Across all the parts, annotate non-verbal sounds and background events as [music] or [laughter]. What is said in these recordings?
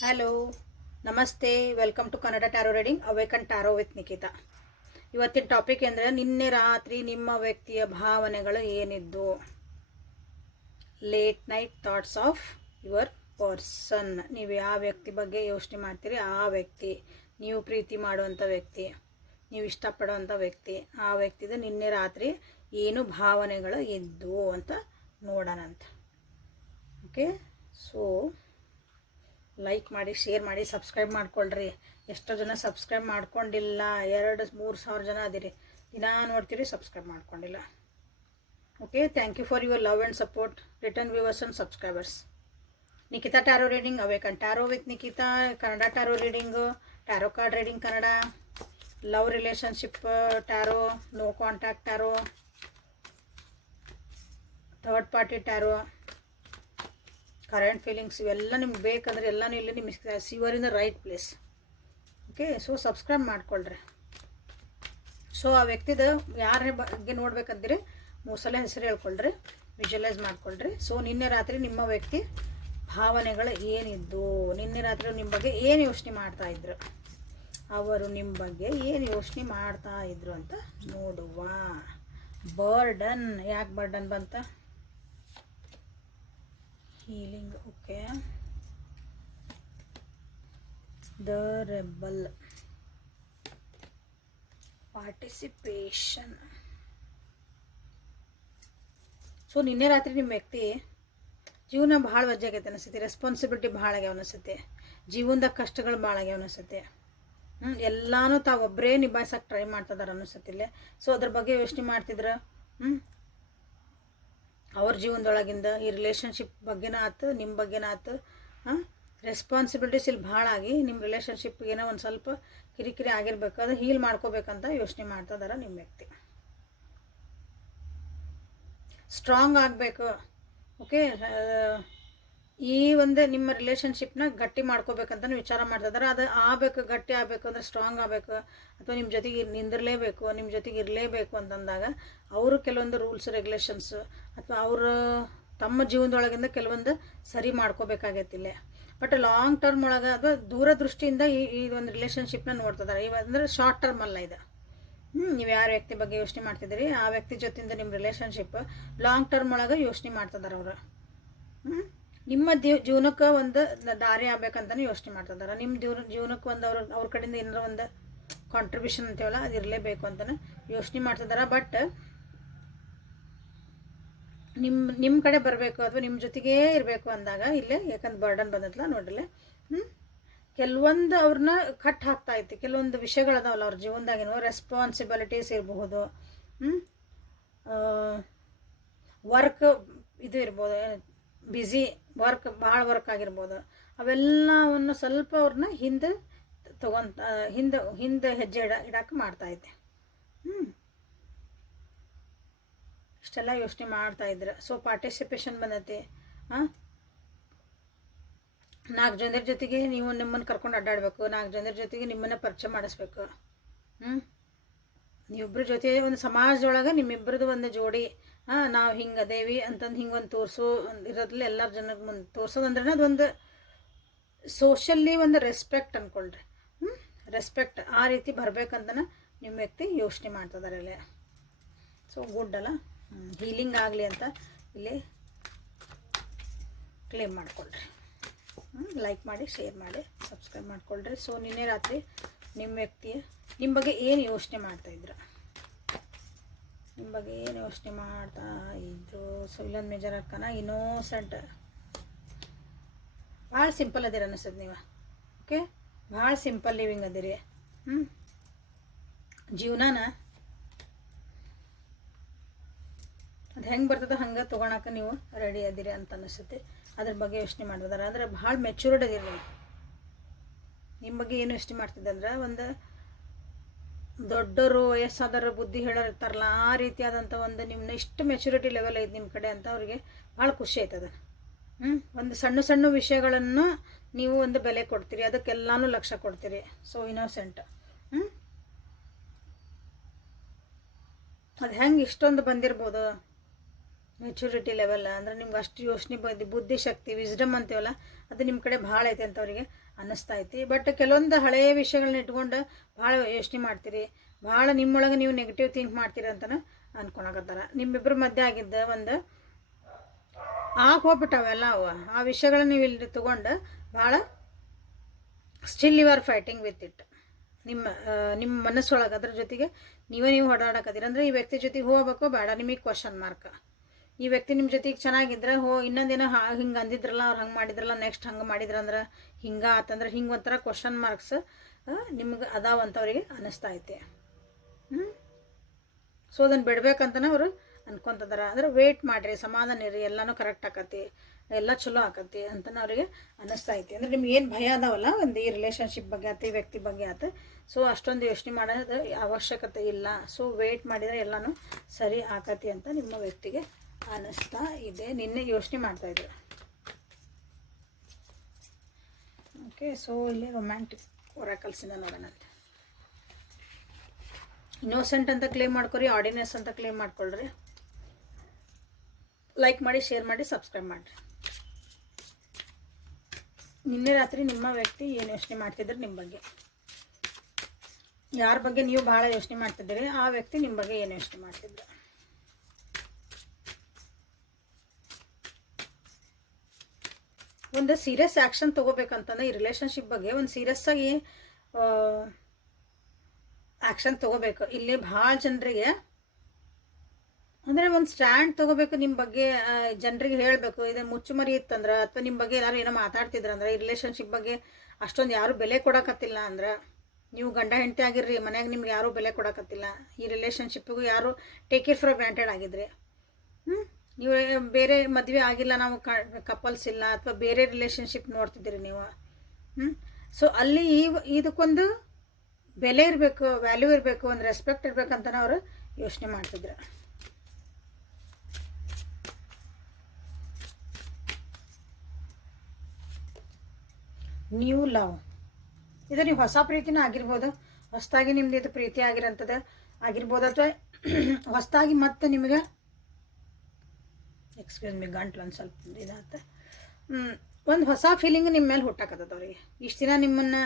Hello ನಮಸ್ತೆ. Welcome to Kannada tarot reading awaken tarot with Nikhita ಇವತ್ತಿನ topic ಅಂದರೆ ನಿನ್ನೆ ರಾತ್ರಿ ನಿಮ್ಮ ವ್ಯಕ್ತಿಯ ಭಾವನೆಗಳು ಏನಿದ್ದು? Late night thoughts of your person ನೀವು ಯಾವ ವ್ಯಕ್ತಿ ಬಗ್ಗೆ ಯೋಚನೆ ಮಾಡ್ತೀರಿ? ಆ ವ್ಯಕ್ತಿ. ನೀವು ಪ್ರೀತಿ ಮಾಡುವಂಥ ವ್ಯಕ್ತಿ. ನೀವು ಇಷ್ಟಪಡುವಂಥ ವ್ಯಕ್ತಿ. ಆ ವ್ಯಕ್ತಿದ ನಿನ್ನೆ ರಾತ್ರಿ ಏನು ಭಾವನೆಗಳು ಇದ್ದು ಅಂತ ನೋಡೋಣಂತ. ಓಕೆ ಸೊ ಲೈಕ್ ಮಾಡಿ ಶೇರ್ ಮಾಡಿ ಸಬ್ಸ್ಕ್ರೈಬ್ ಮಾಡ್ಕೊಳ್ರಿ. ಎಷ್ಟೋ ಜನ ಸಬ್ಸ್ಕ್ರೈಬ್ ಮಾಡ್ಕೊಂಡಿಲ್ಲ. ಎರಡು, ಮೂರು ಸಾವಿರ ಜನ ಅದಿರಿ. ದಿನಾ ನೋಡ್ತೀರಿ ಸಬ್ಸ್ಕ್ರೈಬ್ ಮಾಡ್ಕೊಂಡಿಲ್ಲ. Okay thank you for your love and support return viewers and subscribers Nikhita tarot reading awaken tarot with Nikhita Kannada tarot reading tarot card reading Kannada love relationship tarot no contact tarot third party tarot current feelings ಇವೆಲ್ಲ ನಿಮ್ಗೆ ಬೇಕಂದ್ರೆ ಎಲ್ಲನೂ ಇಲ್ಲಿ ನಿಮಗೆ ಸಿವರ್ in the right place okay so subscribe ಮಾಡ್ಕೊಳ್ರಿ. So ಆ ವ್ಯಕ್ತಿದ ಯಾರ ಬಗ್ಗೆ ನೋಡ್ಬೇಕಂದ್ರೆ ಮೂಸಲ ಹೆಸರು ಹೇಳ್ಕೊಳ್ರಿ ವಿಜುವಲೈಸ್ ಮಾಡ್ಕೊಳ್ರಿ. ಸೊ ನಿನ್ನೆ ರಾತ್ರಿ ನಿಮ್ಮ ವ್ಯಕ್ತಿ ಭಾವನೆಗಳು ಏನಿದ್ದು? ನಿನ್ನೆ ರಾತ್ರಿ ನಿಮ್ಮ ಬಗ್ಗೆ ಏನು ಯೋಚನೆ ಮಾಡ್ತಾ ಇದ್ರು? ಅವರು ನಿಮ್ಮ ಬಗ್ಗೆ ಏನು ಯೋಚನೆ ಮಾಡ್ತಾ ಇದ್ರು ಅಂತ ನೋಡುವ. ಬರ್ಡನ್ ಯಾಕೆ ಬರ್ಡನ್ ಬಂತ? Healing okay the rebel participation so ನಿನ್ನೆ ರಾತ್ರಿ ನಿಮ್ಮ ವ್ಯಕ್ತಿ ಜೀವನ ಭಾಳ ವಜ್ಜಾಗೈತೆ ಅನಿಸುತ್ತೆ ರೆಸ್ಪಾನ್ಸಿಬಿಲಿಟಿ ಭಾಳ ಆಗ್ಯಾವ ಅನಿಸುತ್ತೆ ಜೀವನದಾಗ ಕಷ್ಟಗಳು ಭಾಳ ಆಗ್ಯಾವ ಅನಿಸುತ್ತೆ. ಹ್ಞೂ ಎಲ್ಲಾನು ತಾವೊಬ್ಬರೇ ನಿಭಾಯಿಸೋಕೆ ಟ್ರೈ ಮಾಡ್ತಿದಾರೆ ಅನಿಸುತ್ತಿಲ್ಲ ಸೊ ಅದ್ರ ಬಗ್ಗೆ ಯೋಚನೆ ಮಾಡ್ತಿದ್ರೆ? ಹ್ಞೂ ಅವ್ರ ಜೀವನದೊಳಗಿಂದ ಈ ರಿಲೇಷನ್ಶಿಪ್ ಬಗ್ಗೆನ ಆತು ನಿಮ್ಮ ಬಗ್ಗೆನ ಆತು ಹಾಂ ರೆಸ್ಪಾನ್ಸಿಬಿಲಿಟೀಸ್ ಇಲ್ಲಿ ಭಾಳ ಆಗಿ ನಿಮ್ಮ ರಿಲೇಶನ್ಶಿಪ್ಗೆ ಏನೋ ಒಂದು ಸ್ವಲ್ಪ ಕಿರಿಕಿರಿ ಆಗಿರ್ಬೇಕು, ಅದು ಹೀಲ್ ಮಾಡ್ಕೋಬೇಕಂತ ಯೋಚನೆ ಮಾಡ್ತಾ ನಿಮ್ಮ ವ್ಯಕ್ತಿ. ಸ್ಟ್ರಾಂಗ್ ಆಗಬೇಕು ಓಕೆ ಈ ಒಂದು ನಿಮ್ಮ ರಿಲೇಷನ್ಶಿಪ್ನ ಗಟ್ಟಿ ಮಾಡ್ಕೋಬೇಕಂತ ವಿಚಾರ ಮಾಡ್ತಿದ್ದಾರೆ ಅದು ಆಗಬೇಕು, ಗಟ್ಟಿ ಆಗಬೇಕು ಅಂದರೆ ಸ್ಟ್ರಾಂಗ್ ಆಗಬೇಕು. ಅಥವಾ ನಿಮ್ಮ ಜೊತೆಗೆ ನಿಂದಿರಲೇಬೇಕು ನಿಮ್ಮ ಜೊತೆಗೆ ಇರಲೇಬೇಕು ಅಂತಂದಾಗ ಅವರು ಕೆಲವೊಂದು ರೂಲ್ಸ್ ರೆಗ್ಯುಲೇಷನ್ಸ್ ಅಥವಾ ಅವರು ತಮ್ಮ ಜೀವನದೊಳಗಿಂದ ಕೆಲವೊಂದು ಸರಿ ಮಾಡ್ಕೋಬೇಕಾಗೈತಿಲ್ಲ ಬಟ್ ಲಾಂಗ್ ಟರ್ಮ್ ಒಳಗೆ ಅಥವಾ ದೂರದೃಷ್ಟಿಯಿಂದ ಈ ಈ ಒಂದು ರಿಲೇಷನ್ಶಿಪ್ನ ನೋಡ್ತಿದ್ದಾರೆ ಇವ ಅಂದ್ರೆ ಶಾರ್ಟ್ ಟರ್ಮ್ ಅಲ್ಲ ಇದು. ಹ್ಞೂ ನೀವು ಯಾರ ವ್ಯಕ್ತಿ ಬಗ್ಗೆ ಯೋಚನೆ ಮಾಡ್ತಿದ್ದೀರಿ? ಆ ವ್ಯಕ್ತಿ ಜೊತೆಯಿಂದ ನಿಮ್ಮ ರಿಲೇಷನ್ಶಿಪ್ ಲಾಂಗ್ ಟರ್ಮ್ ಒಳಗೆ ಯೋಚನೆ ಮಾಡ್ತಿದ್ದಾರೆ ಅವರು. ಹ್ಞೂ ನಿಮ್ಮ ದೇವ್, ಜೀವನಕ್ಕೆ ಒಂದು ದಾರಿ ಆಗ್ಬೇಕಂತಲೇ ಯೋಚನೆ ಮಾಡ್ತಿದ್ದಾರೆ ನಿಮ್ಮ ಜೀವನ ಜೀವನಕ್ಕೆ ಒಂದು ಅವ್ರ ಅವ್ರ ಕಡೆಯಿಂದ ಏನಾರ ಒಂದು ಕಾಂಟ್ರಿಬ್ಯೂಷನ್ ಅಂತೀವಲ್ಲ, ಅದು ಇರಲೇಬೇಕು ಅಂತಲೇ ಯೋಚನೆ ಮಾಡ್ತಿದ್ದಾರೆ ಬಟ್ ನಿಮ್ಮ ನಿಮ್ಮ ಕಡೆ ಬರಬೇಕು ಅಥವಾ ನಿಮ್ಮ ಜೊತೆಗೇ ಇರಬೇಕು ಅಂದಾಗ ಇಲ್ಲೇ ಯಾಕಂದ್ರೆ ಬರ್ಡನ್ ಬಂದತ್ಲ ನೋಡ್ರಿ ಹ್ಞೂ ಕೆಲವೊಂದು ಅವ್ರನ್ನ ಕಟ್ ಹಾಕ್ತಾ ಐತಿ ಕೆಲವೊಂದು ವಿಷಯಗಳದಾವಲ್ಲ ಅವ್ರ ಜೀವನದಾಗಿನೋ ರೆಸ್ಪಾನ್ಸಿಬಿಲಿಟೀಸ್ ಇರಬಹುದು. ವರ್ಕ್ ಇದು ಇರ್ಬೋದು ಬ್ಯುಸಿ ವರ್ಕ್ ಭಾಳ ವರ್ಕ್ ಆಗಿರ್ಬೋದು. ಅವೆಲ್ಲವನ್ನು ಸ್ವಲ್ಪ ಅವ್ರನ್ನ ಹಿಂದೆ ತಗೊಂತ ಹಿಂದೆ ಹಿಂದೆ ಹೆಜ್ಜೆ ಇಡ, ಇಡಕ್ಕೆ ಮಾಡ್ತಾಯಿದ್ದೆ ಹ್ಞೂ ಇಷ್ಟೆಲ್ಲ ಯೋಚನೆ ಮಾಡ್ತಾ ಇದ್ರೆ. ಸೊ ಪಾರ್ಟಿಸಿಪೇಷನ್ ಬಂದೈತಿ. ಹಾಂ ನಾಲ್ಕು ಜನರ ಜೊತೆಗೆ ನೀವು ನಿಮ್ಮನ್ನು ಕರ್ಕೊಂಡು ಅಡ್ಡಾಡಬೇಕು. ನಾಲ್ಕು ಜನರ ಜೊತೆಗೆ ನಿಮ್ಮನ್ನು ಪರಿಚಯ ಮಾಡಿಸ್ಬೇಕು. ಹ್ಞೂ ನೀವಿಬ್ಬರ ಜೊತೆ ಒಂದು ಸಮಾಜದೊಳಗೆ ನಿಮ್ಮಿಬ್ಬರದು ಒಂದು ಜೋಡಿ ಹಾಂ, ನಾವು ಹಿಂಗೆ ಅದೇವಿ ಅಂತಂದು ಹಿಂಗೆ ಒಂದು ತೋರಿಸೋ ಇರೋದ್ರಲ್ಲಿ ಎಲ್ಲರ ಜನಕ್ಕೆ ಮುಂದೆ ತೋರ್ಸೋದಂದ್ರೆ ಅದೊಂದು ಸೋಷಲ್ಲಿ ಒಂದು ರೆಸ್ಪೆಕ್ಟ್ ಅಂದ್ಕೊಳ್ರಿ ಹ್ಞೂ ರೆಸ್ಪೆಕ್ಟ್ ಆ ರೀತಿ ಬರಬೇಕಂತನ ನಿಮ್ಮ ವ್ಯಕ್ತಿ ಯೋಚನೆ ಮಾಡ್ತಿದ್ದಾರೆ ಇಲ್ಲಿ. ಸೊ ಗುಡ್ ಅಲ್ಲ? ಹೀಲಿಂಗ್ ಆಗಲಿ ಅಂತ ಇಲ್ಲಿ ಕ್ಲೇಮ್ ಮಾಡ್ಕೊಳ್ರಿ. ಲೈಕ್ ಮಾಡಿ ಶೇರ್ ಮಾಡಿ ಸಬ್ಸ್ಕ್ರೈಬ್ ಮಾಡ್ಕೊಳ್ರಿ. ಸೊ ನಿನ್ನೆ ರಾತ್ರಿ ನಿಮ್ಮ ವ್ಯಕ್ತಿಯ ನಿಮ್ಮ ಬಗ್ಗೆ ಏನು ಯೋಚನೆ ಮಾಡ್ತಾಯಿದ್ರು ನಿಮ್ಮ ಬಗ್ಗೆ ಏನು ಯೋಚನೆ ಮಾಡ್ತಾ ಇದ್ರು? ಸೊ ಇಲ್ಲೊಂದು ಮೇಜರ್ ಅಕ್ಕನ ಇನ್ನೋಸೆಂಟ್ ಭಾಳ ಸಿಂಪಲ್ ಅದಿರ ಅನ್ನಿಸ್ತದೆ ನೀವು. ಓಕೆ ಭಾಳ ಸಿಂಪಲ್ ಲಿವಿಂಗ್ ಅದಿರಿ. ಹ್ಞೂ ಜೀವನಾನ ಅದು ಹೆಂಗೆ ಬರ್ತದೆ ಹಂಗೆ ತೊಗೊಳಕ್ಕೆ ನೀವು ರೆಡಿ ಅದಿರಿ ಅಂತ ಅನಿಸುತ್ತೆ. ಅದ್ರ ಬಗ್ಗೆ ಯೋಚನೆ ಮಾಡ್ಬೋದಾರ ಅಂದ್ರೆ ಭಾಳ ಮೆಚೂರ್ಡ್ ಅದಿರಿ ನೀವು. ನಿಮ್ಮ ಬಗ್ಗೆ ಏನು ಯೋಚನೆ ಮಾಡ್ತಿದ್ದೆ ಅಂದ್ರೆ ಒಂದು ದೊಡ್ಡವರು ವಯಸ್ಸಾದವರು ಬುದ್ಧಿ ಹೇಳಿರ್ತಾರಲ್ಲ ಆ ರೀತಿಯಾದಂಥ ಒಂದು ನಿಮ್ಮನ್ನ ಇಷ್ಟು ಮೆಚುರಿಟಿ ಲೆವೆಲ್ ಐತೆ ನಿಮ್ಮ ಕಡೆ ಅಂತ ಅವ್ರಿಗೆ ಭಾಳ ಖುಷಿ ಆಯ್ತದ. ಹ್ಞೂ ಒಂದು ಸಣ್ಣ ಸಣ್ಣ ವಿಷಯಗಳನ್ನು ನೀವು ಒಂದು ಬೆಲೆ ಕೊಡ್ತೀರಿ, ಅದಕ್ಕೆಲ್ಲಾನು ಲಕ್ಷ್ಯ ಕೊಡ್ತೀರಿ. ಸೊ ಇನೋಸೆಂಟ್ ಹ್ಞೂ ಅದು ಹೆಂಗೆ ಇಷ್ಟೊಂದು ಬಂದಿರ್ಬೋದು? ಮೆಚುರಿಟಿ ಲೆವೆಲ್ ಅಂದರೆ ನಿಮ್ಗೆ ಅಷ್ಟು ಯೋಚನೆ ಬುದ್ಧಿ ಬುದ್ಧಿಶಕ್ತಿ ವಿಸ್ಡಮ್ ಅಂತೀವಲ್ಲ, ಅದು ನಿಮ್ಮ ಕಡೆ ಭಾಳ ಐತೆ ಅಂತ ಅವರಿಗೆ ಅನ್ನಿಸ್ತಾ ಐತಿ ಬಟ್ ಕೆಲವೊಂದು ಹಳೆಯ ವಿಷಯಗಳನ್ನ ಇಟ್ಕೊಂಡು ಭಾಳ ಯೋಚನೆ ಮಾಡ್ತೀರಿ. ಭಾಳ ನಿಮ್ಮೊಳಗೆ ನೀವು ನೆಗೆಟಿವ್ ಥಿಂಕ್ ಮಾಡ್ತೀರಿ ಅಂತಲೇ ಅನ್ಕೊಳಕತ್ತಾರ. ನಿಮ್ಮಿಬ್ಬರ ಮಧ್ಯೆ ಆಗಿದ್ದ ಒಂದು ಆಗ ಹೋಗ್ಬಿಟ್ಟಾವೆಲ್ಲ ಅವ. ಆ ವಿಷಯಗಳನ್ನ ನೀವು ಇಲ್ಲಿ ತೊಗೊಂಡು ಭಾಳ still you are fighting with it ನಿಮ್ಮ ನಿಮ್ಮ ಮನಸ್ಸೊಳಗೆ ಅದ್ರ ಜೊತೆಗೆ ನೀವೇ ನೀವು ಓಡಾಡಕತ್ತೀರಿ. ಅಂದರೆ ಈ ವ್ಯಕ್ತಿ ಜೊತೆಗೆ ಹೋಗ್ಬೇಕು ಬೇಡ, ನಿಮಗೆ ಕ್ವಶನ್ ಮಾರ್ಕ್ ಈ ವ್ಯಕ್ತಿ ನಿಮ್ಮ ಜೊತೆಗೆ ಚೆನ್ನಾಗಿದ್ರೆ, ಹೋ, ಇನ್ನೊಂದಿನ ಹಿಂಗೆ ಅಂದಿದ್ರಲ್ಲ, ಅವ್ರು ಹಂಗೆ ಮಾಡಿದ್ರಲ್ಲ ನೆಕ್ಸ್ಟ್ ಹಂಗೆ ಮಾಡಿದ್ರಂದ್ರೆ ಹಿಂಗೆ ಆತಂದ್ರೆ ಹಿಂಗೆ ಒಂಥರ ಕ್ವಶನ್ ಮಾರ್ಕ್ಸ್ ನಿಮ್ಗೆ ಅದಾವಂತವ್ರಿಗೆ ಅನ್ನಿಸ್ತಾ ಐತೆ. ಹ್ಞೂ ಸೊ ಅದನ್ನು ಬಿಡ್ಬೇಕಂತನೇ ಅವರು ಅನ್ಕೊಂತಿದ್ದಾರೆ ಅಂದ್ರೆ ವೇಟ್ ಮಾಡಿರಿ, ಸಮಾಧಾನ ಇರಿ ಎಲ್ಲನೂ ಕರೆಕ್ಟ್ ಆಕತಿ, ಎಲ್ಲ ಚಲೋ ಆಕತಿ ಅಂತ ಅವರಿಗೆ ಅನ್ನಿಸ್ತಾ ಐತಿ. ಅಂದ್ರೆ ನಿಮ್ಗೆ ಏನು ಭಯ ಅದಾವಲ್ಲ, ಒಂದು ಈ ರಿಲೇಷನ್ಶಿಪ್ ಬಗ್ಗೆ ಆತು, ಈ ವ್ಯಕ್ತಿ ಬಗ್ಗೆ ಆತ ಸೊ ಅಷ್ಟೊಂದು ಯೋಚನೆ ಮಾಡೋದು ಅವಶ್ಯಕತೆ ಇಲ್ಲ. ಸೊ ವೇಟ್ ಮಾಡಿದರೆ ಎಲ್ಲನೂ ಸರಿ ಆಕತಿ ಅಂತ ನಿಮ್ಮ ವ್ಯಕ್ತಿಗೆ ಅನ್ನಿಸ್ತಾ ಇದೆ. ನಿನ್ನೆ ಯೋಚನೆ ಮಾಡ್ತಾಯಿದ್ರು ಓಕೆ ಸೊ ಇಲ್ಲಿ ರೊಮ್ಯಾಂಟಿಕ್ ಒರಾಕಲ್ಸಿಂದ ನೋಡೋಣಂತೆ ಇನ್ನೋಸೆಂಟ್ ಅಂತ. ಕ್ಲೇಮ್ ಮಾಡ್ಕೊರಿ ಆರ್ಡಿನೆನ್ಸ್ ಅಂತ ಕ್ಲೇಮ್ ಮಾಡ್ಕೊಳ್ರಿ. ಲೈಕ್ ಮಾಡಿ ಶೇರ್ ಮಾಡಿ ಸಬ್ಸ್ಕ್ರೈಬ್ ಮಾಡಿರಿ. ನಿನ್ನೆ ರಾತ್ರಿ ನಿಮ್ಮ ವ್ಯಕ್ತಿ ಏನು ಯೋಚನೆ ಮಾಡ್ತಿದ್ರು ನಿಮ್ಮ ಬಗ್ಗೆ? ಯಾರ ಬಗ್ಗೆ ನೀವು ಭಾಳ ಯೋಚನೆ ಮಾಡ್ತಿದ್ದೀರಿ, ಆ ವ್ಯಕ್ತಿ ನಿಮ್ಮ ಬಗ್ಗೆ ಏನು ಯೋಚನೆ ಮಾಡ್ತಿದ್ರು? ಒಂದು ಸೀರಿಯಸ್ ಆ್ಯಕ್ಷನ್ ತೊಗೋಬೇಕಂತಂದ್ರೆ ಈ ರಿಲೇಷನ್ಶಿಪ್ ಬಗ್ಗೆ ಒಂದು ಸೀರಿಯಸ್ ಆಗಿ ಆ್ಯಕ್ಷನ್ ತೊಗೋಬೇಕು. ಇಲ್ಲಿ ಭಾಳ ಜನರಿಗೆ, ಅಂದರೆ ಒಂದು ಸ್ಟ್ಯಾಂಡ್ ತೊಗೋಬೇಕು ನಿಮ್ಮ ಬಗ್ಗೆ ಜನರಿಗೆ ಹೇಳಬೇಕು. ಇದು ಮುಚ್ಚುಮರಿ ಇತ್ತಂದ್ರೆ, ಅಥವಾ ನಿಮ್ಮ ಬಗ್ಗೆ ಎಲ್ಲರೂ ಏನೋ ಮಾತಾಡ್ತಿದ್ರಂದ್ರೆ ಈ ರಿಲೇಷನ್ಶಿಪ್ ಬಗ್ಗೆ ಅಷ್ಟೊಂದು ಯಾರೂ ಬೆಲೆ ಕೊಡಕತ್ತಿಲ್ಲ ಅಂದ್ರೆ, ನೀವು ಗಂಡ ಹೆಂಡತಿ ಆಗಿರ್ರಿ, ಮನ್ಯಾಗ ನಿಮ್ಗೆ ಯಾರೂ ಬೆಲೆ ಕೊಡಕತ್ತಿಲ್ಲ. ಈ ರಿಲೇಷನ್ಶಿಪ್ಪಿಗೂ ಯಾರು ಟೇಕ್ ಇಟ್ ಫಾರ್ ಗ್ರಾಂಟೆಡ್ ಆಗಿದ್ರಿ. ಹ್ಞೂ ನೀವು ಬೇರೆ ಮದುವೆ ಆಗಿಲ್ಲ, ನಾವು ಕಪಲ್ಸ್ ಇಲ್ಲ ಅಥವಾ ಬೇರೆ ರಿಲೇಷನ್ಶಿಪ್ ನೋಡ್ತಿದ್ದೀರಿ ನೀವು. ಸೊ ಅಲ್ಲಿ ಈ ಇದಕ್ಕೊಂದು ಬೆಲೆ ಇರಬೇಕು ವ್ಯಾಲ್ಯೂ ಇರಬೇಕು, ಒಂದು ರೆಸ್ಪೆಕ್ಟ್ ಇರ್ಬೇಕಂತ ಅವರು ಯೋಚನೆ ಮಾಡ್ತಿದ್ರು. ನ್ಯೂ ಲವ್ ಇದು ನೀವು ಹೊಸ ಪ್ರೀತಿನೂ ಆಗಿರ್ಬೋದು. ಹೊಸದಾಗಿ ನಿಮ್ದು ಇದು ಪ್ರೀತಿ ಆಗಿರೋಂಥದ್ದು ಆಗಿರ್ಬೋದು. ಅಥವಾ [clears throat] ಹೊಸದಾಗಿ ಮತ್ತೆ ನಿಮಗೆ ಎಕ್ಸ್ಕ್ಯೂಸ್ ಮಿ ಗಂಟ್ಲು ಒಂದು ಸ್ವಲ್ಪ ಇದಾಗುತ್ತೆ. ಒಂದು ಹೊಸ ಫೀಲಿಂಗ್ ನಿಮ್ಮ ಮೇಲೆ ಹುಟ್ಟಾಕತ್ತದ ಅವ್ರಿಗೆ. ಇಷ್ಟು ದಿನ ನಿಮ್ಮನ್ನು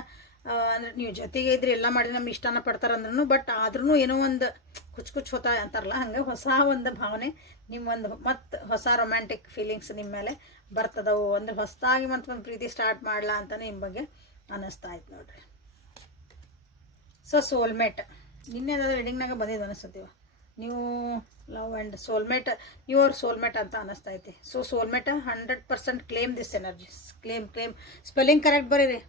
ಅಂದ್ರೆ ನೀವು ಜೊತೆಗೆ ಇದ್ರೆ ಎಲ್ಲ ಮಾಡಿ ನಮ್ಮ ಇಷ್ಟನ ಪಡ್ತಾರೆ ಅಂದ್ರೂ ಬಟ್ ಆದ್ರೂ ಏನೋ ಒಂದು ಕುಚ್ ಕುಚ್ ಹೊತ್ತ ಅಂತಾರಲ್ಲ, ಹಂಗೆ ಹೊಸ ಒಂದು ಭಾವನೆ ನಿಮ್ಮೊಂದು ಮತ್ತು ಹೊಸ ರೊಮ್ಯಾಂಟಿಕ್ ಫೀಲಿಂಗ್ಸ್ ನಿಮ್ಮ ಮೇಲೆ ಬರ್ತದವು. ಅಂದ್ರೆ ಹೊಸದಾಗಿ ಮತ್ತು ಒಂದು ಪ್ರೀತಿ ಸ್ಟಾರ್ಟ್ ಮಾಡಲಾ ಅಂತಲೇ ನಿಮ್ಮ ಬಗ್ಗೆ ಅನ್ನಿಸ್ತಾ ಆಯ್ತು ನೋಡ್ರಿ. ಸೊ ಸೋಲ್ಮೇಟ್ ನಿನ್ನೆ ಅದಾದ ರೀಡಿಂಗ್ನಾಗ ಬಂದಿದ್ದು ಅನಿಸ್ತತೀವ ನೀವು love and soulmate your soulmate ಅಂತ ಅನ್ನಿಸ್ತಾ ಐತಿ so soulmate hundred percent claim this energy claim claim spelling correct ಬರೀರಿ.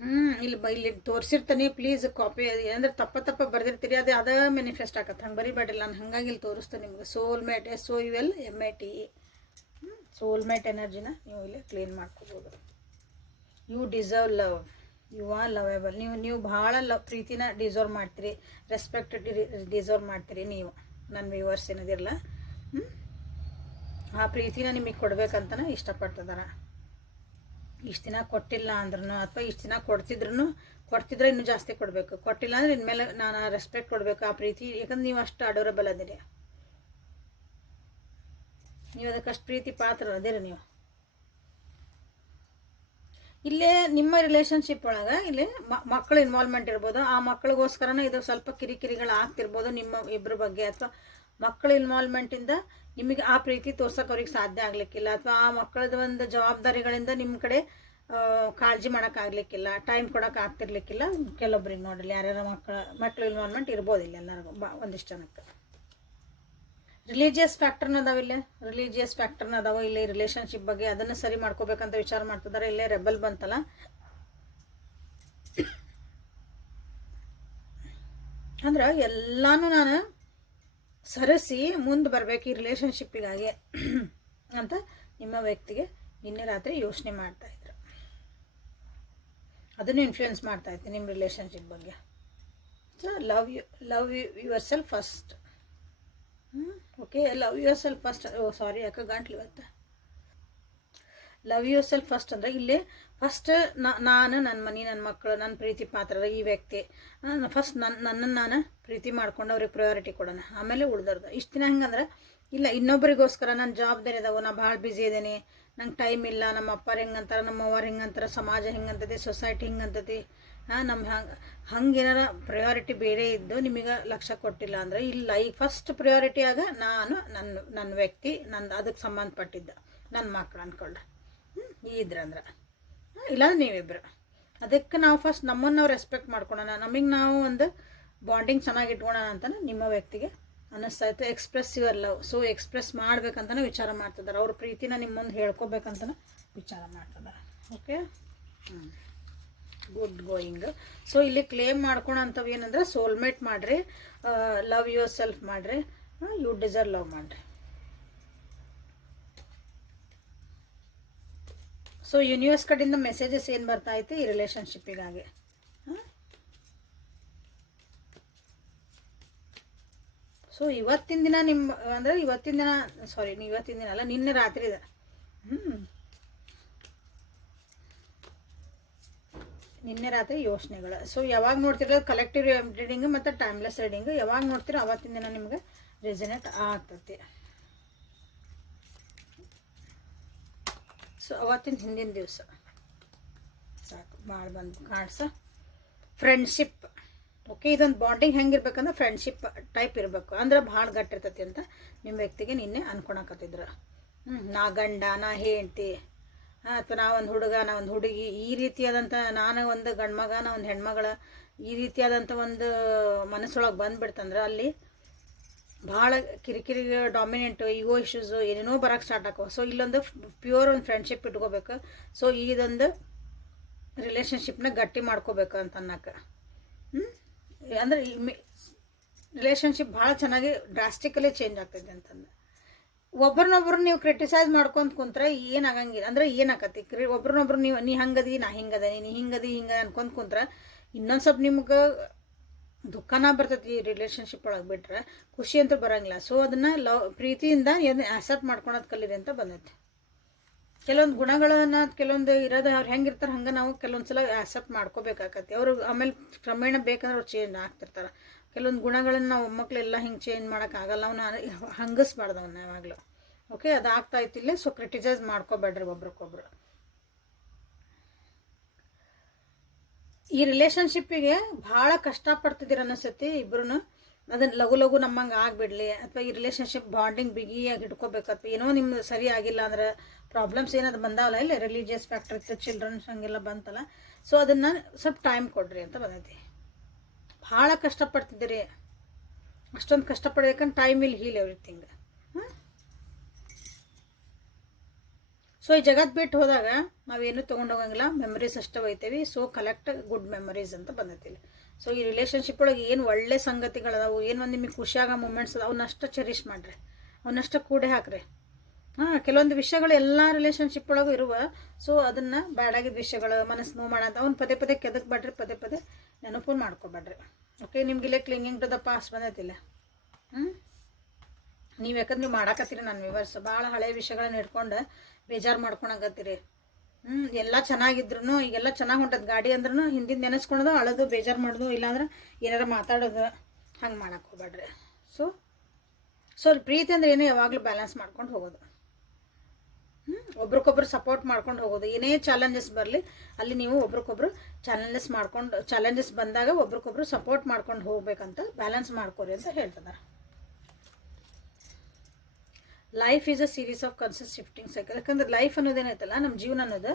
ಹ್ಞೂ ಇಲ್ಲಿ ಬ ಇಲ್ಲಿ ತೋರಿಸಿರ್ತಾನೆ. ಪ್ಲೀಸ್ ಕಾಪಿ ಏನಂದ್ರೆ ತಪ್ಪ ತಪ್ಪ ಬರ್ದಿರ್ತೀರಿ. ಅದೇ, ಅದ ಮ್ಯಾನಿಫೆಸ್ಟ್ ಆಗತ್ತೆ ಹಂಗೆ ಬರಿಬೇಡ್ರಿ. ನಾನು ಹಂಗಾಗಿ ಇಲ್ಲಿ ತೋರಿಸ್ತೇನೆ ನಿಮ್ಗೆ. Soulmate S O U L M A T soulmate ಎನರ್ಜಿನ ನೀವು ಇಲ್ಲಿ ಕ್ಲೀನ್ ಮಾಡ್ಕೋಬೋದು. You deserve love you are lovable ನೀವು ನೀವು ಭಾಳ ಲವ್ ಪ್ರೀತಿನ ಡಿಸರ್ವ್ ಮಾಡ್ತೀರಿ. ರೆಸ್ಪೆಕ್ಟ್ ಡಿಸರ್ವ್ ಮಾಡ್ತೀರಿ ನೀವು. ನನ್ನ ವ್ಯೂವರ್ಸ್ ಏನದಿರಲ್ಲ ಆ ಪ್ರೀತಿನ ನಿಮಗೆ ಕೊಡ್ಬೇಕಂತನ ಇಷ್ಟಪಡ್ತಿದಾರ. ಇಷ್ಟು ದಿನ ಕೊಟ್ಟಿಲ್ಲ ಅಂದ್ರೂ ಅಥವಾ ಇಷ್ಟು ದಿನ ಕೊಡ್ತಿದ್ರು ಕೊಡ್ತಿದ್ರೆ ಇನ್ನೂ ಜಾಸ್ತಿ ಕೊಡಬೇಕು. ಕೊಟ್ಟಿಲ್ಲ ಅಂದ್ರೆ ಇನ್ಮೇಲೆ ನಾನು ರೆಸ್ಪೆಕ್ಟ್ ಕೊಡಬೇಕು, ಆ ಪ್ರೀತಿ. ಯಾಕಂದ್ರೆ ನೀವು ಅಷ್ಟು ಅಡೋರಬಲ್ ಅದಿರಿ. ನೀವು ಅದಕ್ಕೆ ಅಷ್ಟು ಪ್ರೀತಿ ಪಾತ್ರ ಅದಿರಿ ನೀವು. ಇಲ್ಲೇ ನಿಮ್ಮ ರಿಲೇಶನ್ಶಿಪ್ ಒಳಗೆ ಇಲ್ಲಿ ಮಕ್ಕಳು ಇನ್ವಾಲ್ವ್ಮೆಂಟ್ ಇರ್ಬೋದು. ಆ ಮಕ್ಕಳಿಗೋಸ್ಕರನೇ ಇದು ಸ್ವಲ್ಪ ಕಿರಿಕಿರಿಗಳು ಆಗ್ತಿರ್ಬೋದು ನಿಮ್ಮ ಇಬ್ಬರ ಬಗ್ಗೆ. ಅಥವಾ ಮಕ್ಕಳ ಇನ್ವಾಲ್ವ್ಮೆಂಟಿಂದ ನಿಮಗೆ ಆ ಪ್ರೀತಿ ತೋರ್ಸೋಕೆ ಅವ್ರಿಗೆ ಸಾಧ್ಯ ಆಗಲಿಕ್ಕಿಲ್ಲ. ಅಥವಾ ಆ ಮಕ್ಕಳದ ಒಂದು ಜವಾಬ್ದಾರಿಗಳಿಂದ ನಿಮ್ಮ ಕಡೆ ಕಾಳಜಿ ಮಾಡೋಕ್ಕಾಗಲಿಕ್ಕಿಲ್ಲ ಟೈಮ್ ಕೊಡೋಕೆ ಆಗ್ತಿರ್ಲಿಕ್ಕಿಲ್ಲ. ಕೆಲವೊಬ್ರಿಗೆ ನೋಡಲಿ ಯಾರ್ಯಾರ ಮಕ್ಕಳ ಮಕ್ಕಳ ಇನ್ವಾಲ್ವ್ಮೆಂಟ್ ಇರ್ಬೋದಿಲ್ಲ ಎಲ್ಲರಿಗೂ. ಬಾ ಒಂದಿಷ್ಟು ಜನಕ್ಕೆ. ರಿಲಿಜಿಯಸ್ ಫ್ಯಾಕ್ಟರ್ನ ಅದಾವ ಇಲ್ಲೇ? ರಿಲೀಜಿಯಸ್ ಫ್ಯಾಕ್ಟರ್ನ ಅದಾವ ಇಲ್ಲಿ ರಿಲೇಷನ್ಶಿಪ್ ಬಗ್ಗೆ? ಅದನ್ನು ಸರಿ ಮಾಡ್ಕೋಬೇಕಂತ ವಿಚಾರ ಮಾಡ್ತಿದ್ದಾರೆ ಇಲ್ಲೇ ರೆಬಲ್ ಬಂತಲ್ಲ? ಅಂದ್ರೆ ಎಲ್ಲಾನು ನಾನು ಸರಿಸಿ ಮುಂದೆ ಬರಬೇಕು ಈ ರಿಲೇಷನ್ಶಿಪ್ಪಿಗಾಗಿ ಅಂತ ನಿಮ್ಮ ವ್ಯಕ್ತಿಗೆ ನಿನ್ನೆ ರಾತ್ರಿ ಯೋಚನೆ ಮಾಡ್ತಾ ಇದ್ರು. ಅದನ್ನು ಇನ್ಫ್ಲೂಯೆನ್ಸ್ ಮಾಡ್ತಾ ಇತ್ತು ನಿಮ್ಮ ರಿಲೇಷನ್ಶಿಪ್ ಬಗ್ಗೆ. So love you love you yourself first okay love yourself first oh sorry ಯಾಕೆ ಗಂಟ್ಲು ಇವತ್ತು ಲವ್ ಯುವರ್ ಸೆಲ್ಫ್ ಫಸ್ಟ್ ಅಂದರೆ ಇಲ್ಲಿ ಫಸ್ಟ್ ನಾನು ನನ್ನ ಮನೆ ನನ್ನ ಮಕ್ಕಳು ನನ್ನ ಪ್ರೀತಿ ಪಾತ್ರ ಈ ವ್ಯಕ್ತಿ ಫಸ್ಟ್ ನನ್ನ ನನ್ನನ್ನು ನಾನು ಪ್ರೀತಿ ಮಾಡ್ಕೊಂಡು ಅವ್ರಿಗೆ ಪ್ರಯಾರಿಟಿ ಕೊಡೋಣ. ಆಮೇಲೆ ಉಳ್ದರ್ದು. ಇಷ್ಟು ದಿನ ಹೆಂಗಂದ್ರೆ, ಇಲ್ಲ ಇನ್ನೊಬ್ಬರಿಗೋಸ್ಕರ ನನ್ನ ಜವಾಬ್ದಾರಿ ಇದಾವೆ ನಾ ಭಾಳ ಬ್ಯುಸಿ ಇದ್ದೀನಿ ನಂಗೆ ಟೈಮ್ ಇಲ್ಲ ನಮ್ಮ ಅಪ್ಪಾರು ಹೆಂಗಂತಾರೆ ನಮ್ಮ ಅವ್ವಾರು ಹೆಂಗಂತಾರೆ, ಸಮಾಜ ಹೆಂಗಂತತಿ ಸೊಸೈಟಿ ಹೆಂಗಂತತಿ ನಮ್ಮ ಹಂಗೆ, ಹಂಗೇನಾರ ಪ್ರಯಾರಿಟಿ ಬೇರೆ ಇದ್ದು ನಿಮಗೆ ಲಕ್ಷ ಕೊಟ್ಟಿಲ್ಲ ಅಂದರೆ ಇಲ್ಲ ಈಗ ಫಸ್ಟ್ ಪ್ರಯಾರಿಟಿ ಆಗ ನಾನು ನನ್ನ ನನ್ನ ವ್ಯಕ್ತಿ ನನ್ನ ಅದಕ್ಕೆ ಸಂಬಂಧಪಟ್ಟಿದ್ದ ನನ್ನ ಮಕ್ಳು ಅಂದ್ಕೊಂಡ್ರೆ ಹ್ಞೂ ಇದ್ರಂದ್ರೆ ಇಲ್ಲಾಂದ್ರೆ ನೀವಿಬ್ರು. ಅದಕ್ಕೆ ನಾವು ಫಸ್ಟ್ ನಮ್ಮನ್ನು ನಾವು ರೆಸ್ಪೆಕ್ಟ್ ಮಾಡ್ಕೊಳೋಣ. ನಮಗೆ ನಾವು ಒಂದು ಬಾಂಡಿಂಗ್ ಚೆನ್ನಾಗಿ ಇಟ್ಕೊಳೋಣ ಅಂತಲೇ ನಿಮ್ಮ ವ್ಯಕ್ತಿಗೆ ಅನ್ನಿಸ್ತಾ ಇತ್ತು express your love so express ಮಾಡ್ಬೇಕಂತಲೇ ವಿಚಾರ ಮಾಡ್ತಿದ್ದಾರೆ ಅವ್ರ ಪ್ರೀತಿನ ನಿಮ್ಮ ಮುಂದೆ ಹೇಳ್ಕೊಬೇಕಂತಲೇ ವಿಚಾರ ಮಾಡ್ತಿದ್ದಾರೆ ಓಕೆ ಹ್ಞೂ ಗುಡ್ ಗೋಯಿಂಗ್ ಸೊ ಇಲ್ಲಿ ಕ್ಲೇಮ್ ಮಾಡ್ಕೊಳಂಥವು ಏನಂದ್ರೆ ಸೋಲ್ಮೇಟ್ ಮಾಡಿರಿ ಲವ್ ಯುವರ್ ಸೆಲ್ಫ್ ಮಾಡಿರಿ ಯು ಡಿಸರ್ವ್ ಲವ್ ಮಾಡಿರಿ. ಸೊ ಯೂನಿವರ್ಸ್ ಕಡೆಯಿಂದ ಮೆಸೇಜಸ್ ಏನು ಬರ್ತಾ ಐತೆ? ಈ ರಿಲೇಷನ್ಶಿಪ್ಪಿಗಾಗಿ ಸೊ ಇವತ್ತಿನ ದಿನ ನಿಮ್ಮ ಅಂದರೆ ಇವತ್ತಿನ ದಿನ ಸಾರಿ ಇವತ್ತಿನ ದಿನ ಅಲ್ಲ, ನಿನ್ನೆ ರಾತ್ರಿ ಇದೆ ಹ್ಞೂ ನಿನ್ನೆ ರಾತ್ರಿ ಯೋಚನೆಗಳು. ಸೊ ಯಾವಾಗ ನೋಡ್ತಿರೋ ಕಲೆಕ್ಟಿವ್ ರೀಡಿಂಗ್ ಮತ್ತು ಟೈಮ್ಲೆಸ್ ರೀಡಿಂಗ್ ಯಾವಾಗ ನೋಡ್ತಿರೋ ಅವತ್ತಿನ ದಿನ ನಿಮ್ಗೆ ರಿಸನೇಟ್ ಆಗ್ತತಿ. ಸೊ ಅವತ್ತಿನ ಹಿಂದಿನ ದಿವಸ. ಸಾಕು ಭಾಳ ಬಂದು ಕಾಣಿಸ. ಫ್ರೆಂಡ್ಶಿಪ್ ಓಕೆ ಇದೊಂದು ಬಾಂಡಿಂಗ್ ಹೆಂಗಿರ್ಬೇಕಂದ್ರೆ ಫ್ರೆಂಡ್ಶಿಪ್ ಟೈಪ್ ಇರಬೇಕು. ಅಂದ್ರೆ ಭಾಳ ಗಟ್ಟಿರ್ತತಿ ಅಂತ ನಿಮ್ಮ ವ್ಯಕ್ತಿಗೆ ನಿನ್ನೆ ಅನ್ಕೊಳಕತ್ತಿದ್ರು ಹ್ಞೂ ನಾ ಗಂಡ, ನಾ ಹೆಂಡ್ತಿ ಅಥವಾ ಒಂದು ಹುಡುಗ ಒಂದು ಹುಡುಗಿ. ಈ ರೀತಿಯಾದಂಥ ನಾನು ಒಂದು ಗಂಡ್ಮಗ ನಾ ಒಂದು ಹೆಣ್ಮಗಳ, ಈ ರೀತಿಯಾದಂಥ ಒಂದು ಮನಸ್ಸೊಳಗೆ ಬಂದುಬಿಡ್ತಂದ್ರೆ ಅಲ್ಲಿ ಭಾಳ ಕಿರಿಕಿರಿ ಡಾಮಿನೆಂಟು ಈಗೋ ಇಶ್ಯೂಸು ಏನೇನೋ ಬರೋಕ್ಕೆ ಸ್ಟಾರ್ಟ್ ಹಾಕೋ ಸೊ ಇಲ್ಲೊಂದು ಪ್ಯೂರ್ ಒಂದು ಫ್ರೆಂಡ್ಶಿಪ್ ಇಟ್ಕೋಬೇಕು. ಸೊ ಇದೊಂದು ರಿಲೇಷನ್ಶಿಪ್ನ ಗಟ್ಟಿ ಮಾಡ್ಕೋಬೇಕು ಅಂತ ಅನ್ನಕ್ಕೆ. ಅಂದರೆ ರಿಲೇಷನ್ಶಿಪ್ ಭಾಳ ಚೆನ್ನಾಗಿ ಡ್ರಾಸ್ಟಿಕಲಿ ಚೇಂಜ್ ಆಗ್ತೈತೆ ಅಂತಂದು. ಒಬ್ರನ್ನೊಬ್ರು ನೀವು ಕ್ರಿಟಿಸೈಸ್ ಮಾಡ್ಕೊಂತ ಕುಂತ್ರೆ ಏನಾಗಂಗಿಲ್ಲ ಅಂದ್ರೆ ಏನಾಕತಿ ಕ್ರಿ, ಒಬ್ರನ್ನೊಬ್ರು ನೀವು, ನೀ ಹಂಗದಿ, ನಾ ಹಿಂಗದನಿ ನೀ ಹಿಂಗದಿ, ಹಿಂಗ ಅನ್ಕೊಂತ ಕುಂತ್ರೆ ಇನ್ನೊಂದು ಸ್ವಲ್ಪ ನಿಮ್ಗೆ ದುಃಖನ ಬರ್ತೈತಿ ಈ ರಿಲೇಷನ್ಶಿಪ್ ಒಳಗೆ ಬಿಟ್ರೆ ಖುಷಿ ಅಂತೂ ಬರಂಗಿಲ್ಲ. ಸೊ ಅದನ್ನು ಲವ್ ಪ್ರೀತಿಯಿಂದ ಏನು ಆಕ್ಸೆಪ್ಟ್ ಮಾಡ್ಕೊಳೋದು ಕಲೀರಿ ಅಂತ ಬಂದೈತೆ. ಕೆಲವೊಂದು ಗುಣಗಳನ್ನ ಕೆಲವೊಂದು ಇರೋದು ಅವ್ರು ಹೆಂಗಿರ್ತಾರೆ ಹಂಗೆ ನಾವು ಕೆಲವೊಂದು ಸಲ ಆಕ್ಸೆಪ್ಟ್ ಮಾಡ್ಕೋಬೇಕಾಗತ್ತೆ ಅವರು ಆಮೇಲೆ ಕ್ರಮೇಣ ಬೇಕಂದ್ರೆ ಅವ್ರು ಚೇಂಜ್ ಆಗ್ತಿರ್ತಾರೆ. ಕೆಲವೊಂದು ಗುಣಗಳನ್ನು ನಾವು ಮಕ್ಕಳೆಲ್ಲ ಹಿಂಗೆ ಚೇಂಜ್ ಮಾಡೋಕ್ಕಾಗಲ್ಲ ಅವನ್ನ ಹಂಗಸ್ಬಾರ್ದು ಅವನ್ನ ಯಾವಾಗಲೂ. ಓಕೆ ಅದಾಗ್ತಾ ಇತ್ತಿಲ್ಲ ಸೊ ಕ್ರಿಟಿಸೈಸ್ ಮಾಡ್ಕೋಬೇಡ್ರಿ ಒಬ್ರಿಗೊಬ್ರು ಈ ರಿಲೇಷನ್ಶಿಪ್ಪಿಗೆ ಭಾಳ ಕಷ್ಟಪಡ್ತಿದ್ದೀರ ಅನಿಸ್ತೈತಿ ಇಬ್ರು ಅದನ್ನ ಲಘು ಲಘು ನಮ್ಮಂಗೆ ಆಗಿಬಿಡ್ಲಿ. ಅಥವಾ ಈ ರಿಲೇಷನ್ಶಿಪ್ ಬಾಂಡಿಂಗ್ ಬಿಗಿಯಾಗಿ ಇಟ್ಕೋಬೇಕು ಅಥವಾ ಏನೋ ನಿಮ್ದು ಸರಿ ಆಗಿಲ್ಲ ಅಂದ್ರೆ ಪ್ರಾಬ್ಲಮ್ಸ್ ಏನಾದ್ರು ಬಂದಾವಲ್ಲ, ಇಲ್ಲ ರಿಲಿಜಿಯಸ್ ಫ್ಯಾಕ್ಟರ್ ಇತ್ತು ಚಿಲ್ಡ್ರನ್ಸ್ ಹಂಗೆಲ್ಲ ಬಂತಲ್ಲ. ಸೊ ಅದನ್ನು ಸ್ವಲ್ಪ ಟೈಮ್ ಕೊಡ್ರಿ ಅಂತ ಬಂದೈತಿ. ಭಾಳ ಕಷ್ಟಪಡ್ತಿದ್ದೀರಿ. ಅಷ್ಟೊಂದು ಕಷ್ಟಪಡ್ಬೇಕಂದ್ರೆ time will heal everything so ಈ ಜಗತ್ತು ಬಿಟ್ಟು ಹೋದಾಗ ನಾವೇನು ತೊಗೊಂಡು ಹೋಗಂಗಿಲ್ಲ ಮೆಮರೀಸ್ ಅಷ್ಟೇ ಒಯ್ತೇವೆ. ಸೊ ಕಲೆಕ್ಟ್ ಗುಡ್ ಮೆಮರೀಸ್ ಅಂತ ಬಂದೈತಿ ಇಲ್ಲಿ. ಸೊ ಈ ರಿಲೇಷನ್ಶಿಪ್ ಒಳಗೆ ಏನು ಒಳ್ಳೆ ಸಂಗತಿಗಳದಾವು, ಏನು ಒಂದು ನಿಮಗೆ ಖುಷಿಯಾಗೋ ಮೂಮೆಂಟ್ಸ್ ಅದಾವ ಅವನ್ನಷ್ಟು ಚೆರಿಷ್ ಮಾಡಿರಿ. ಅವನ್ನಷ್ಟು ಕೂಡೆ ಹಾಕ್ರಿ. ಹಾಂ, ಕೆಲವೊಂದು ವಿಷಯಗಳು ಎಲ್ಲ ರಿಲೇಷನ್ಶಿಪ್ ಒಳಗೂ ಇರುವ. ಸೊ ಅದನ್ನು ಬ್ಯಾಡಾಗಿದ್ದ ವಿಷಯಗಳು, ಮನಸ್ಸು ನೋವು ಮಾಡೋದು ಅವ್ನು ಪದೇ ಪದೇ ಕೆದಕ್ ಬೇಡ್ರಿ ಪದೇ ಪದೇ ನೆನಪು ಮಾಡ್ಕೊಬೇಡ್ರಿ. ಓಕೆ ನಿಮ್ಗೆ ಇಲ್ಲೇ ಕ್ಲಿಂಗಿಂಗ್ ಟು ದ ಪಾಸ್ ಬಂದೈತಿಲ್ಲ? ಹ್ಞೂ ನೀವು ಯಾಕಂದ್ರೆ ನೀವು ಮಾಡಾಕತ್ತೀರಿ ನಾನು ವಿವರ್ಸ್. ಭಾಳ ಹಳೆ ವಿಷಯಗಳನ್ನ ಇಟ್ಕೊಂಡು ಬೇಜಾರು ಮಾಡ್ಕೊಳಕತ್ತೀರಿ ಹ್ಞೂ ಎಲ್ಲ ಚೆನ್ನಾಗಿದ್ರು ಈಗೆಲ್ಲ ಚೆನ್ನಾಗಿ ಹೊಂಟದ ಗಾಡಿ ಅಂದ್ರೂ ಹಿಂದಿನ ನೆನೆಸ್ಕೊಳೋದು, ಅಳೋದು, ಬೇಜಾರು ಮಾಡೋದು, ಇಲ್ಲಾಂದ್ರೆ ಏನಾರ ಮಾತಾಡೋದು, ಹಂಗೆ ಮಾಡಕ್ಕೆ ಹೋಗ್ಬೇಡ್ರಿ ಸೊ ಸೊ ಪ್ರೀತಿ ಅಂದ್ರೆ ಏನೋ? ಯಾವಾಗಲೂ ಬ್ಯಾಲೆನ್ಸ್ ಮಾಡ್ಕೊಂಡು ಹೋಗೋದು. ಒಬ್ರಿಗೊಬ್ರು ಸಪೋರ್ಟ್ ಮಾಡ್ಕೊಂಡು ಹೋಗೋದು. ಏನೇ ಚಾಲೆಂಜಸ್ ಬರಲಿ, ಅಲ್ಲಿ ನೀವು ಒಬ್ರಿಗೊಬ್ರು ಚಾಲೆಂಜಸ್ ಮಾಡ್ಕೊಂಡು ಚಾಲೆಂಜಸ್ ಬಂದಾಗ ಒಬ್ರಿಗೊಬ್ರು ಸಪೋರ್ಟ್ ಮಾಡ್ಕೊಂಡು ಹೋಗ್ಬೇಕಂತ ಬ್ಯಾಲೆನ್ಸ್ ಮಾಡ್ಕೊರಿ ಅಂತ ಹೇಳ್ತಿದ್ದಾರೆ life is a series of conscious shifting cycle ಯಾಕಂದ್ರೆ ಲೈಫ್ ಅನ್ನೋದೇನೈತಲ್ಲ ನಮ್ಮ ಜೀವನ ಅನ್ನೋದು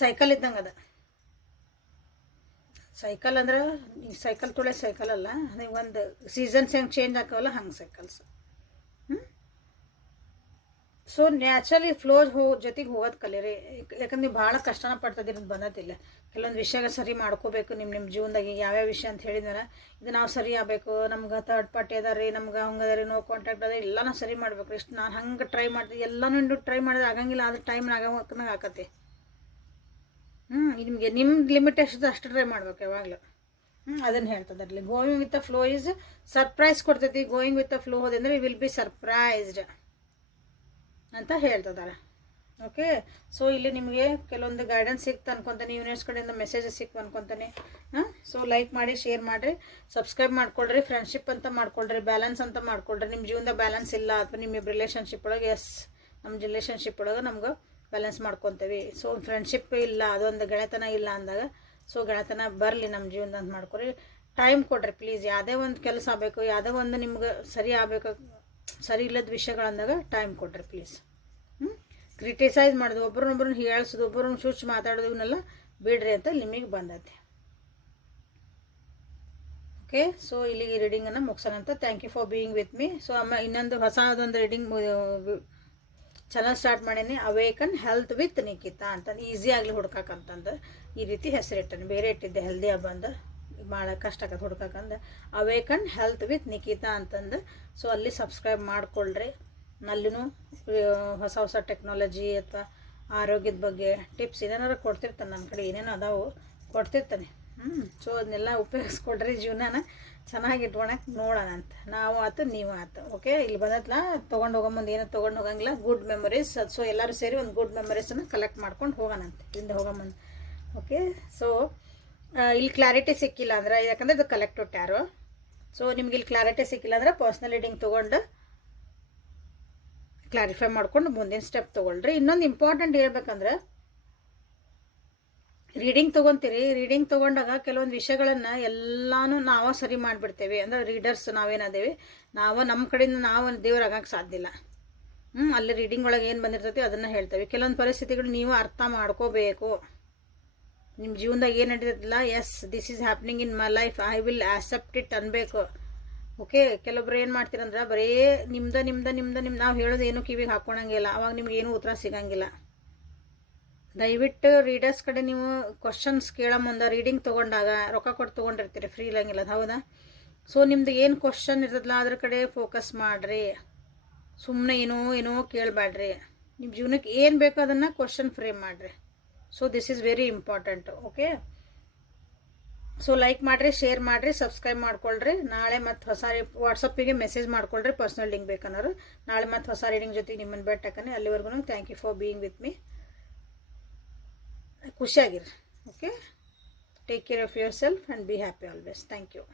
ಸೈಕಲ್ ಇದ್ದಂಗೆ ಅದ. ಸೈಕಲ್ ಅಂದ್ರೆ ಸೈಕಲ್ ತೊಳೆ ಸೈಕಲ್ ಅಲ್ಲ ನೀವು ಒಂದು ಸೀಸನ್ಸ್ ಹೆಂಗೆ ಚೇಂಜ್ ಆಕವಲ್ಲ ಹಂಗೆ ಸೈಕಲ್ಸ್ ಸೊ ನ್ಯಾಚುರಲಿ ಫ್ಲೋಸ್ ಹೋ ಜೊತೆಗೆ ಹೋಗೋದು ಕಲೀರಿ ಯಾಕಂದ್ರೆ ನೀವು ಭಾಳ ಕಷ್ಟನ ಪಡ್ತದಿರೋದು ಬಂದತಿಲ್ಲ ಕೆಲವೊಂದು ವಿಷಯ ಸರಿ ಮಾಡ್ಕೋಬೇಕು. ನಿಮ್ಮ ನಿಮ್ಮ ಜೀವನದಾಗ ಯಾವ್ಯಾವ ವಿಷಯ ಅಂತ ಹೇಳಿದಾರ ಇದು ನಾವು ಸರಿ ಆಗಬೇಕು. ನಮ್ಗೆ ತರ್ಡ್ ಪಾರ್ಟಿ ಅದ ರೀ, ನಮ್ಗೆ ಹಂಗೆ ರೀ ನೋ ಕಾಂಟ್ಯಾಕ್ಟ್ ಅದ ಎಲ್ಲನೂ ಸರಿ ಮಾಡ್ಬೇಕು ಇಷ್ಟು ನಾನು ಹಂಗೆ ಟ್ರೈ ಮಾಡ್ತೀನಿ ಎಲ್ಲಾನು ಇಂಡು ಟ್ರೈ ಮಾಡಿದ್ರೆ ಆಗಂಗಿಲ್ಲ. ಆದ್ರೆ ಟೈಮ್ ಆಗಂಗೆ ಆಕತಿ ಹ್ಞೂ ನಿಮಗೆ ನಿಮ್ಮ ಲಿಮಿಟ್ ಎಷ್ಟು ಅಷ್ಟು ಟ್ರೈ ಮಾಡ್ಬೇಕು ಯಾವಾಗಲೂ. ಹ್ಞೂ ಅದನ್ನು ಹೇಳ್ತದೆ ಅಲ್ಲಿ going with the flow is surprise ಕೊಡ್ತೈತಿ. ಗೋಯಿಂಗ್ ವಿತ್ ದ ಫ್ಲೋ ಹೋದಂದ್ರೆ ವಿಲ್ ಬಿ ಸರ್ಪ್ರೈಸ್ಡ್ ಅಂತ ಹೇಳ್ತಿದ್ದಾರೆ. ಓಕೆ ಸೊ ಇಲ್ಲಿ ನಿಮಗೆ ಕೆಲವೊಂದು ಗೈಡೆನ್ಸ್ ಸಿಕ್ತು ಅನ್ಕೊತಾನೆ ಯೂನಿವರ್ಸ್ ಕಡೆಯಿಂದ ಮೆಸೇಜಸ್ ಸಿಕ್ತು ಅನ್ಕೊತಾನೆ. ಹಾಂ? ಸೊ ಲೈಕ್ ಮಾಡಿ ಶೇರ್ ಮಾಡಿರಿ ಸಬ್ಸ್ಕ್ರೈಬ್ ಮಾಡ್ಕೊಳ್ರಿ ಫ್ರೆಂಡ್ಶಿಪ್ ಅಂತ ಮಾಡ್ಕೊಳ್ರಿ ಬ್ಯಾಲೆನ್ಸ್ ಅಂತ ಮಾಡ್ಕೊಳ್ರಿ. ನಿಮ್ಮ ಜೀವನದ ಬ್ಯಾಲೆನ್ಸ್ ಇಲ್ಲ ಅಥವಾ ನಿಮ್ಮ ರಿಲೇಷನ್ಶಿಪ್ ಒಳಗೆ ಎಸ್ ನಮ್ಮ ರಿಲೇಷನ್ಶಿಪ್ ಒಳಗೆ ನಮ್ಗೆ ಬ್ಯಾಲೆನ್ಸ್ ಮಾಡ್ಕೊತೀವಿ. ಸೊ ಫ್ರೆಂಡ್ಶಿಪ್ ಇಲ್ಲ, ಅದೊಂದು ಗೆಳೆತನ ಇಲ್ಲ ಅಂದಾಗ ಸೊ ಗೆಳೆತನ ಬರಲಿ ನಮ್ಮ ಜೀವನದ ಅಂತ ಮಾಡ್ಕೊರಿ. ಟೈಮ್ ಕೊಡ್ರಿ ಪ್ಲೀಸ್ ಯಾವುದೇ ಒಂದು ಕೆಲಸ ಆಗಬೇಕು, ಯಾವುದೇ ಒಂದು ನಿಮ್ಗೆ ಸರಿ ಆಗಬೇಕು ಸರಿ ಇಲ್ಲದ ವಿಷಯಗಳಂದಾಗ ಟೈಮ್ ಕೊಡ್ರಿ ಪ್ಲೀಸ್ ಹ್ಞೂ ಕ್ರಿಟಿಸೈಸ್ ಮಾಡೋದು, ಒಬ್ರನ್ನೊಬ್ರನ್ನ ಹೇಳ್ಸೋದು ಒಬ್ಬರನ್ನ ಶುಚ್ ಮಾತಾಡೋದು, ಇವನ್ನೆಲ್ಲ ಬಿಡ್ರಿ ಅಂತ ನಿಮಗೆ ಬಂದೈತೆ. ಓಕೆ ಸೊ ಇಲ್ಲಿಗೆ ರೀಡಿಂಗನ್ನು ಮುಗಿಸೋಣ ಅಂತ thank you for being with me so ಅಮ್ಮ, ಇನ್ನೊಂದು ಹೊಸದೊಂದು ರೀಡಿಂಗ್ ಚಾನಲ್ ಸ್ಟಾರ್ಟ್ ಮಾಡೀನಿ. ಅವೇಕನ್ ಹೆಲ್ತ್ ವಿತ್ ನಿಖಿತಾ ಅಂತ. ಈಸಿ ಆಗಲಿ ಹುಡ್ಕಕ್ಕಂತಂದು ಈ ರೀತಿ ಹೆಸರಿಟ್ಟನು. ಬೇರೆ ಇಟ್ಟಿದ್ದೆ ಹೆಲ್ದಿ ಬಂದು ಭಾಳ ಕಷ್ಟ ಆಗತ್ತೆ ಹುಡ್ಕಂದು ಅವೇಕನ್ ಹೆಲ್ತ್ ವಿತ್ ನಿಖಿತಾ ಅಂತಂದು. ಸೊ ಅಲ್ಲಿ ಸಬ್ಸ್ಕ್ರೈಬ್ ಮಾಡಿಕೊಳ್ಳ್ರಿ ಅಲ್ಲಿನೂ ಹೊಸ ಹೊಸ ಟೆಕ್ನಾಲಜಿ ಅಥವಾ ಆರೋಗ್ಯದ ಬಗ್ಗೆ ಟಿಪ್ಸ್ ಏನೇನಾರು ಕೊಡ್ತಿರ್ತಾನೆ ನನ್ನ ಕಡೆ, ಏನೇನೋ ಅದಾವು, ಕೊಡ್ತಿರ್ತಾನೆ. ಹ್ಞೂ ಸೊ ಅದನ್ನೆಲ್ಲ ಉಪಯೋಗಿಸ್ಕೊಡ್ರಿ ಜೀವನನ. ಚೆನ್ನಾಗಿ ಇಟ್ಕೊಳಕ್ಕೆ ನೋಡೋಣ ಅಂತ. ನಾವು ಆತು, ನೀವು ಆತು. ಓಕೆ ಇಲ್ಲಿ ಬಂದತ್ಲ ತೊಗೊಂಡು ಹೋಗೋ ಮುಂದೆ ಏನೋ ತೊಗೊಂಡು ಹೋಗಂಗಿಲ್ಲ. ಗುಡ್ ಮೆಮೊರೀಸ್ ಸೊ ಎಲ್ಲರೂ ಸೇರಿ ಒಂದು ಗುಡ್ ಮೆಮೊರೀಸನ್ನು ಕಲೆಕ್ಟ್ ಮಾಡ್ಕೊಂಡು ಹೋಗೋಣಂತೆ ಹಿಂದೆ ಹೋಗೋ ಮುಂದೆ. ಓಕೆ ಸೊ ಇಲ್ಲಿ ಕ್ಲಾರಿಟಿ ಸಿಕ್ಕಿಲ್ಲ ಅಂದ್ರೆ, ಯಾಕಂದ್ರೆ ಇದು ಕಲೆಕ್ಟ್ ಟ್ಯಾರೋ ಸೊ ನಿಮ್ಗೆ ಇಲ್ಲಿ ಕ್ಲಾರಿಟಿ ಸಿಕ್ಕಿಲ್ಲ ಅಂದ್ರೆ ಪರ್ಸ್ನಲ್ ರೀಡಿಂಗ್ ತೊಗೊಂಡು ಕ್ಲಾರಿಫೈ ಮಾಡ್ಕೊಂಡು ಮುಂದಿನ ಸ್ಟೆಪ್ ತೊಗೊಳ್ರಿ. ಇನ್ನೊಂದು ಇಂಪಾರ್ಟೆಂಟ್ ಹೇಳ್ಬೇಕಂದ್ರೆ ರೀಡಿಂಗ್ ತೊಗೊತೀರಿ. ರೀಡಿಂಗ್ ತೊಗೊಂಡಾಗ ಕೆಲವೊಂದು ವಿಷಯಗಳನ್ನು ಎಲ್ಲಾನು ನಾವೇ ಸರಿ ಮಾಡಿಬಿಡ್ತೇವೆ. ಅಂದ್ರೆ ರೀಡರ್ಸ್ ನಾವೇನಾದೇವಿ, ನಾವು ನಮ್ಮ ಕಡೆಯಿಂದ ನಾವು ದೇವರಾಗಕ್ಕೆ ಸಾಧ್ಯ ಇಲ್ಲ. ಹ್ಞೂ ಅಲ್ಲಿ ರೀಡಿಂಗ್ ಒಳಗೆ ಏನು ಬಂದಿರ್ತೈತಿ ಅದನ್ನು ಹೇಳ್ತೇವೆ. ಕೆಲವೊಂದು ಪರಿಸ್ಥಿತಿಗಳು ನೀವು ಅರ್ಥ ಮಾಡ್ಕೋಬೇಕು. ನಿಮ್ಮ ಜೀವನದಾಗ ಏನು ನಡೀತಿಲ್ಲ yes this is happening in my life I will accept it ಅನ್ಬೇಕು. ಓಕೆ ಕೆಲವೊಬ್ರು ಏನು ಮಾಡ್ತೀರಂದ್ರೆ, ಬರೀ ನಿಮ್ದ ನಿಮ್ದ ನಿಮ್ದ, ನಿಮ್ದು. ನಾವು ಹೇಳೋದು ಏನು ಕಿವಿಗೆ ಹಾಕ್ಕೊಳಂಗಿಲ್ಲ. ಅವಾಗ ನಿಮ್ಗೆ ಏನೂ ಉತ್ತರ ಸಿಗಂಗಿಲ್ಲ. ದಯವಿಟ್ಟು ರೀಡರ್ಸ್ ಕಡೆ ನೀವು ಕ್ವಶನ್ಸ್ ಕೇಳೋ ಮುಂದೆ ರೀಡಿಂಗ್ ತೊಗೊಂಡಾಗ ರೊಕ್ಕ ಕೊಟ್ಟು ತೊಗೊಂಡಿರ್ತೀರಿ ಫ್ರೀ ಇಲ್ಲಂಗಿಲ್ಲ ಹೌದಾ? ಸೊ ನಿಮ್ದು ಏನು ಕ್ವಶನ್ ಇರ್ತದಲ್ಲ ಅದ್ರ ಕಡೆ ಫೋಕಸ್ ಮಾಡಿರಿ. ಸುಮ್ಮನೆ ಏನೋ ಏನೋ ಕೇಳಬೇಡ್ರಿ ನಿಮ್ಮ ಜೀವನಕ್ಕೆ ಏನು ಬೇಕೋ ಅದನ್ನು ಕ್ವಶನ್ ಫ್ರೇಮ್ ಮಾಡಿರಿ. So this is very important okay so like ಮಾಡಿರಿ ಶೇರ್ ಮಾಡಿರಿ ಸಬ್ಸ್ಕ್ರೈಬ್ ಮಾಡ್ಕೊಳ್ರಿ. ನಾಳೆ ಮತ್ತು ಹೊಸ ವಾಟ್ಸಪ್ಪಿಗೆ ಮೆಸೇಜ್ ಮಾಡ್ಕೊಳ್ರಿ ಪರ್ಸ್ನಲ್ ಲಿಂಕ್ ಬೇಕನ್ನೋರು. ನಾಳೆ ಮತ್ತು ಹೊಸ ರೀಡಿಂಗ್ ಜೊತೆಗೆ ನಿಮ್ಮನ್ನು ಬೆಟ್ಟಕ್ಕನೆ ಅಲ್ಲಿವರೆಗೂ thank you for being with me ಖುಷಿಯಾಗಿರಿ okay take care of yourself and be happy always thank you